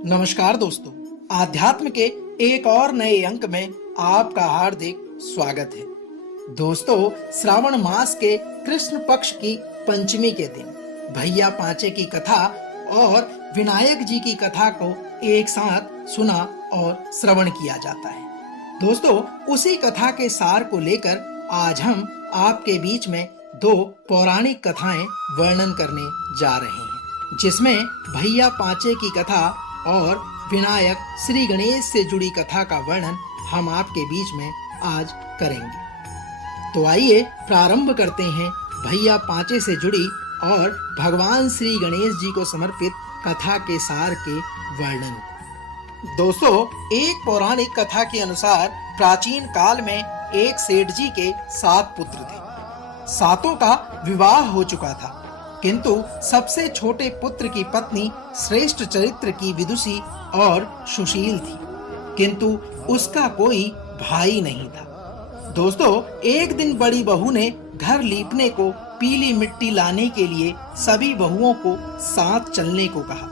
नमस्कार दोस्तों, आध्यात्म के एक और नए अंक में आपका हार्दिक स्वागत है। दोस्तों, श्रावण मास के कृष्ण पक्ष की पंचमी के दिन भैया पांचे की कथा और विनायक जी की कथा को एक साथ सुना और श्रवण किया जाता है। दोस्तों, उसी कथा के सार को लेकर आज हम आपके बीच में दो पौराणिक कथाएं वर्णन करने जा रहे हैं, जिसमें भैया पांचे की कथा और विनायक श्री गणेश से जुड़ी कथा का वर्णन हम आपके बीच में आज करेंगे। तो आइए प्रारंभ करते हैं भैया पांचे से जुड़ी और भगवान श्री गणेश जी को समर्पित कथा के सार के वर्णन को। दोस्तों, एक पौराणिक कथा के अनुसार प्राचीन काल में एक सेठ जी के 7 पुत्र थे। सातों का विवाह हो चुका था, किंतु सबसे छोटे पुत्र की पत्नी श्रेष्ठ चरित्र की विदुषी और सुशील थी, किंतु उसका कोई भाई नहीं था। दोस्तों, एक दिन बड़ी बहू ने घर लीपने को पीली मिट्टी लाने के लिए सभी बहुओं को साथ चलने को कहा,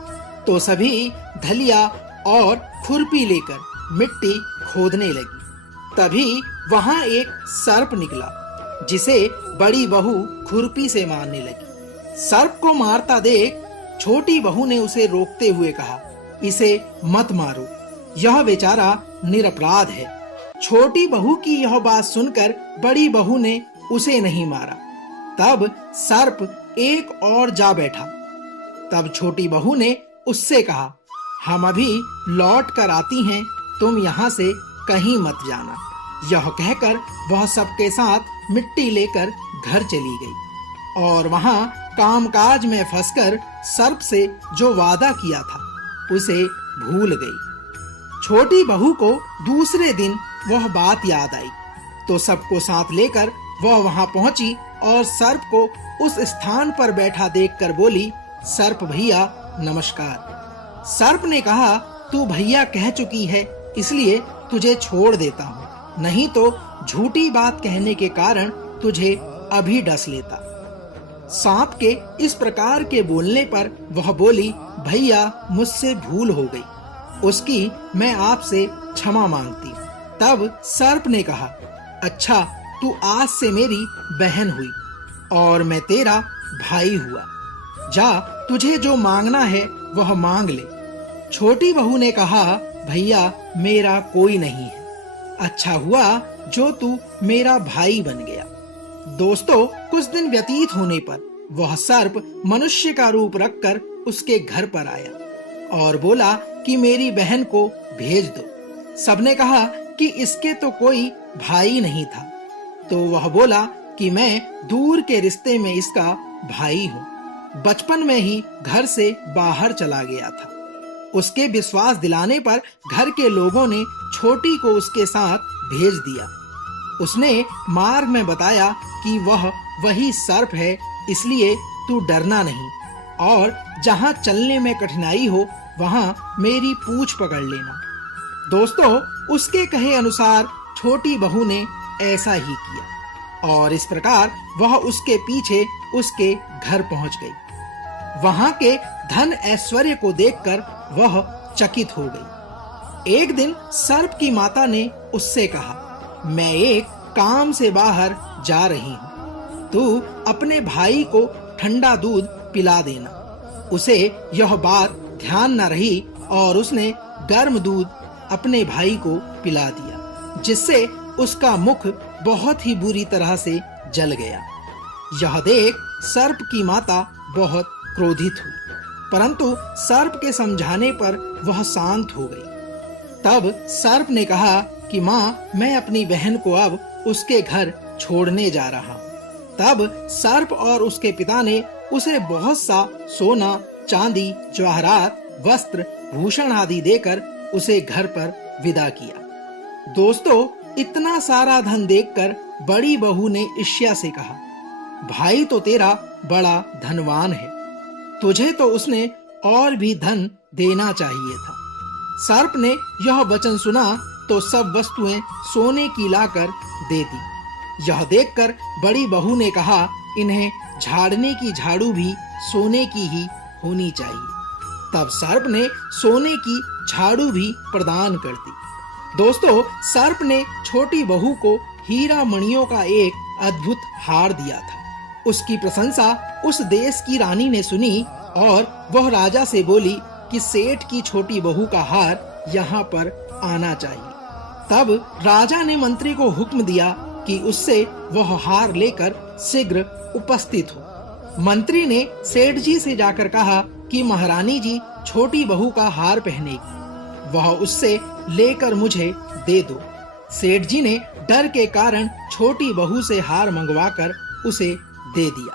तो सभी धलिया और खुरपी लेकर मिट्टी खोदने लगी। तभी वहां एक सर्प निकला, जिसे बड़ी बहू खुरपी से मारने लगी। सर्प को मारता देख छोटी बहू ने उसे रोकते हुए कहा, इसे मत मारो, यह बेचारा निरपराध है। छोटी बहू की यह बात सुनकर बड़ी बहू ने उसे नहीं मारा। तब सर्प एक और जा बैठा। तब छोटी बहू ने उससे कहा, हम अभी लौट कर आती हैं, तुम यहाँ से कहीं मत जाना। यह कहकर वह सबके साथ मिट्टी लेकर घर चली गई और वहां कामकाज में फंसकर सर्प से जो वादा किया था उसे भूल गई। छोटी बहू को दूसरे दिन वह बात याद आई, तो सबको साथ लेकर वह वहां पहुंची और सर्प को उस स्थान पर बैठा देखकर बोली, सर्प भैया नमस्कार। सर्प ने कहा, तू भैया कह चुकी है, इसलिए तुझे छोड़ देता हूँ, नहीं तो झूठी बात कहने के कारण तुझे अभी डस लेता। सांप के इस प्रकार के बोलने पर वह बोली, भैया मुझसे भूल हो गई, उसकी मैं आपसे क्षमा मांगती। तब सर्प ने कहा, अच्छा, तू आज से मेरी बहन हुई और मैं तेरा भाई हुआ। जा, तुझे जो मांगना है वह मांग ले। छोटी बहू ने कहा, भैया मेरा कोई नहीं है, अच्छा हुआ जो तू मेरा भाई बन गया। दोस्तों, कुछ दिन व्यतीत होने पर वह सर्प मनुष्य का रूप रखकर उसके घर पर आया और बोला कि मेरी बहन को भेज दो। सबने कहा कि इसके तो कोई भाई नहीं था, तो वह बोला कि मैं दूर के रिश्ते में इसका भाई हूँ, बचपन में ही घर से बाहर चला गया था। उसके विश्वास दिलाने पर घर के लोगों ने छोटी को उसके साथ भेज दिया। उसने मार्ग में बताया कि वह वही सर्प है, इसलिए तू डरना नहीं और जहां चलने में कठिनाई हो वहां मेरी पूंछ पकड़ लेना। दोस्तों, उसके कहे अनुसार छोटी बहू ने ऐसा ही किया और इस प्रकार वह उसके पीछे उसके घर पहुंच गई। वहां के धन ऐश्वर्य को देखकर वह चकित हो गई। एक दिन सर्प की माता ने उससे कहा, मैं एक काम से बाहर जा रही हूँ, तू अपने भाई को ठंडा दूध पिला देना। उसे यह बात ध्यान न रही और उसने गर्म दूध अपने भाई को पिला दिया, जिससे उसका मुख बहुत ही बुरी तरह से जल गया। यह देख सर्प की माता बहुत क्रोधित हुई, परंतु सर्प के समझाने पर वह शांत हो गई। तब सर्प ने कहा कि माँ, मैं अपनी बहन को अब उसके घर छोड़ने जा रहा हूँ। तब सर्प और उसके पिता ने उसे बहुत सा सोना, चांदी, जवाहरात, वस्त्र, भूषण आदि देकर उसे घर पर विदा किया। दोस्तों, इतना सारा धन देखकर बड़ी बहू ने ईर्ष्या से कहा, भाई तो तेरा बड़ा धनवान है, तुझे तो उसने और भी धन देना चाहिए था। सर्प ने यह वचन सुना तो सब वस्तुएं सोने की लाकर दे दी। यह देखकर बड़ी बहू ने कहा, इन्हें झाड़ने की झाड़ू भी सोने की ही होनी चाहिए। तब सर्प ने सोने की झाड़ू भी प्रदान कर दी। दोस्तों, सर्प ने छोटी बहू को हीरा मणियों का एक अद्भुत हार दिया था। उसकी प्रशंसा उस देश की रानी ने सुनी और वह राजा से बोली कि सेठ की छोटी बहू का हार यहाँ पर आना चाहिए। तब राजा ने मंत्री को हुक्म दिया कि उससे वह हार लेकर शीघ्र उपस्थित हो। मंत्री ने सेठ जी से जाकर कहा कि महारानी जी छोटी बहू का हार पहनेगी, वह उससे लेकर मुझे दे दो। सेठ जी ने डर के कारण छोटी बहू से हार मंगवाकर उसे दे दिया।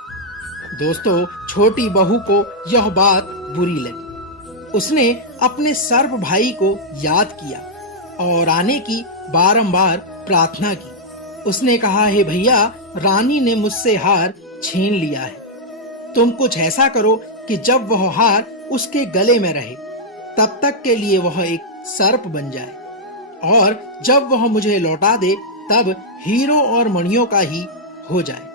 दोस्तों, छोटी बहू को यह बात बुरी लगी। उसने अपने सर्प भाई को याद किया और आने की बारंबार प्रार्थना की। उसने कहा, हे भैया, रानी ने मुझसे हार छीन लिया है। तुम कुछ ऐसा करो कि जब वह हार उसके गले में रहे तब तक के लिए वह एक सर्प बन जाए, और जब वह मुझे लौटा दे तब हीरो और मणियों का ही हो जाए।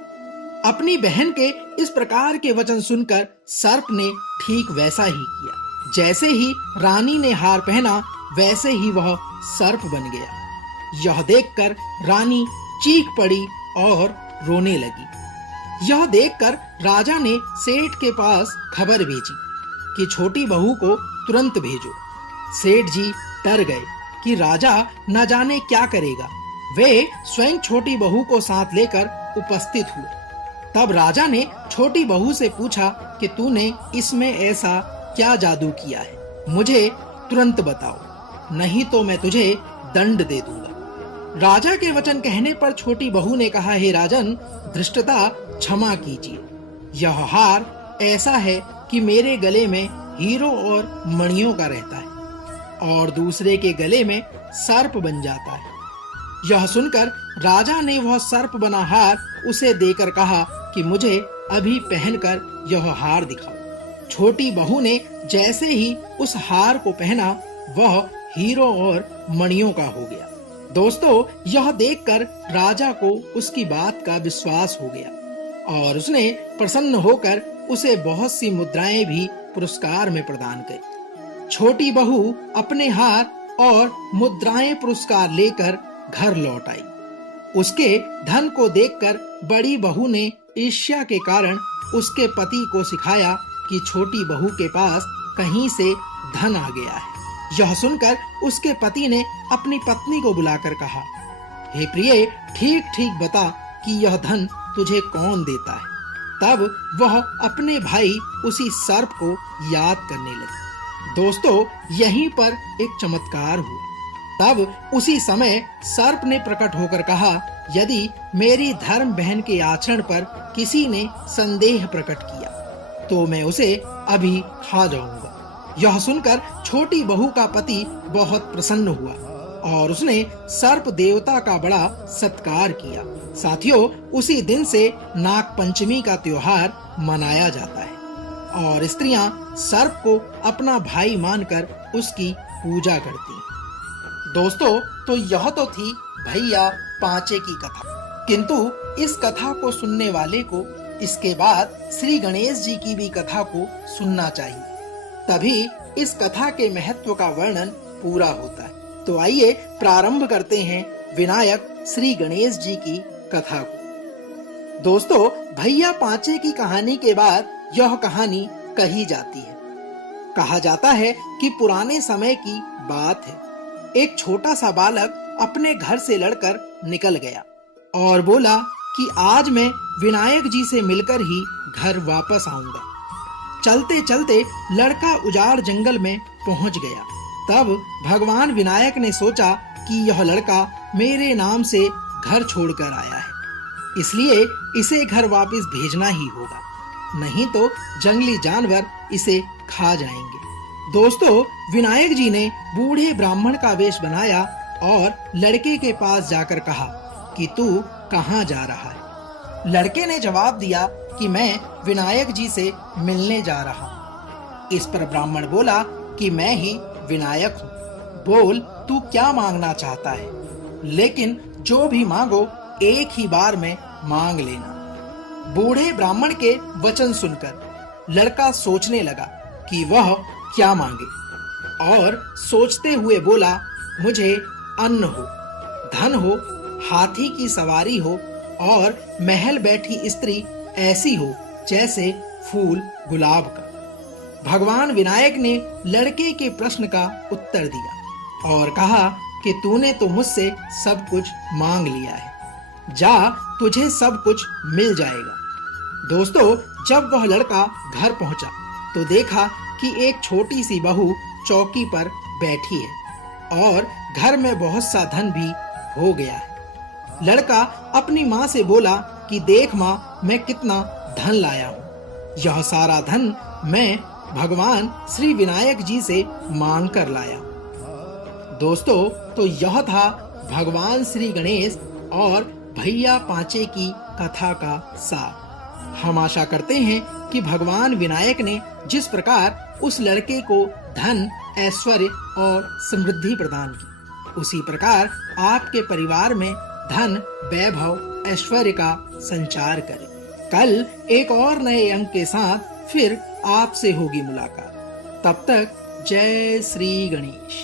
अपनी बहन के इस प्रकार के वचन सुनकर सर्प ने ठीक वैसा ही किया। जैसे ही रानी ने हार पहना वैसे ही वह सर्प बन गया। यह देखकर रानी चीख पड़ी और रोने लगी। यह देखकर राजा ने सेठ के पास खबर भेजी कि छोटी बहू को तुरंत भेजो। सेठ जी डर गए कि राजा न जाने क्या करेगा। वे स्वयं छोटी बहू को साथ लेकर उपस्थित हुए। तब राजा ने छोटी बहू से पूछा कि तूने इसमें ऐसा क्या जादू किया है, मुझे तुरंत बताओ, नहीं तो मैं तुझे दंड दे दूंगा। राजा के वचन कहने पर छोटी बहू ने कहा, हे राजन, धृष्टता क्षमा कीजिए। यह हार ऐसा है कि मेरे गले में हीरो और मणियों का रहता है और दूसरे के गले में सर्प बन जाता है। यह सुनकर राजा ने वह सर्प बना हार उसे देकर कहा कि मुझे अभी पहनकर यह हार दिखाओ। छोटी बहू ने जैसे ही उस हार को पहना वह हीरो और मणियों का हो गया। दोस्तों, यह देखकर राजा को उसकी बात का विश्वास हो गया और उसने प्रसन्न होकर उसे बहुत सी मुद्राएं भी पुरस्कार में प्रदान की। छोटी बहू अपने हार और मुद्राएं पुरस्कार लेकर घर लौट आई। उसके धन को देखकर बड़ी बहू ने ईर्ष्या के कारण उसके पति को सिखाया कि छोटी बहू के पास कहीं से धन आ गया है। यह सुनकर उसके पति ने अपनी पत्नी को बुलाकर कहा, हे प्रिय, ठीक ठीक बता कि यह धन तुझे कौन देता है। तब वह अपने भाई उसी सर्प को याद करने लगी। दोस्तों, यहीं पर एक चमत्कार हुआ। तब उसी समय सर्प ने प्रकट होकर कहा, यदि मेरी धर्म बहन के आचरण पर किसी ने संदेह प्रकट किया तो मैं उसे अभी खा जाऊंगा। यह सुनकर छोटी बहू का पति बहुत प्रसन्न हुआ और उसने सर्प देवता का बड़ा सत्कार किया। साथियों, उसी दिन से नाग पंचमी का त्योहार मनाया जाता है और स्त्रियां सर्प को अपना भाई मानकर उसकी पूजा करती हैं। दोस्तों, तो यह तो थी भैया पांचे की कथा, किंतु इस कथा को सुनने वाले को इसके बाद श्री गणेश जी की भी कथा को सुनना चाहिए, तभी इस कथा के महत्व का वर्णन पूरा होता है। तो आइए प्रारंभ करते हैं विनायक श्री गणेश जी की कथा को। दोस्तों, भैया पांचे की कहानी के बाद यह कहानी कही जाती है। कहा जाता है कि पुराने समय की बात है। एक छोटा सा बालक अपने घर से लड़कर निकल गया और बोला कि आज मैं विनायक जी से मिलकर ही घर वापस आऊंगा। चलते चलते लड़का उजाड़ जंगल में पहुंच गया। तब भगवान विनायक ने सोचा कि यह लड़का मेरे नाम से घर छोड़कर आया है, इसलिए इसे घर वापस भेजना ही होगा, नहीं तो जंगली जानवर इसे खा जाएंगे। दोस्तों, विनायक जी ने बूढ़े ब्राह्मण का वेश बनाया और लड़के के पास जाकर कहा कि तू कहाँ जा रहा है। लड़के ने जवाब दिया कि मैं विनायक जी से मिलने जा रहा हूँ। इस पर ब्राह्मण बोला कि मैं ही विनायक हूँ, बोल तू क्या मांगना चाहता है, लेकिन जो भी मांगो एक ही बार में मांग लेना। बूढ़े ब्राह्मण के वचन सुनकर लड़का सोचने लगा कि वह क्या मांगे, और सोचते हुए बोला, मुझे अन्न हो, धन हो, हाथी की सवारी हो और महल बैठी स्त्री ऐसी हो जैसे फूल गुलाब का। भगवान विनायक ने लड़के के प्रश्न का उत्तर दिया और कहा कि तूने तो मुझसे सब कुछ मांग लिया है, जा, तुझे सब कुछ मिल जाएगा। दोस्तों, जब वह लड़का घर पहुंचा तो देखा कि एक छोटी सी बहू चौकी पर बैठी है और घर में बहुत सा धन भी हो गया है। लड़का अपनी माँ से बोला कि देख माँ, मैं कितना धन लाया हूँ। यह सारा धन मैं भगवान श्री विनायक जी से मांग कर लाया। दोस्तों, तो यह था भगवान श्री गणेश और भैया पांचे की कथा का सार। हम आशा करते हैं कि भगवान विनायक ने जिस प्रकार उस लड़के को धन, ऐश्वर्य और समृद्धि प्रदान की, उसी प्रकार आपके परिवार में धन, वैभव, ऐश्वर्य का संचार करें। कल एक और नए अंक के साथ फिर आपसे होगी मुलाकात। तब तक जय श्री गणेश।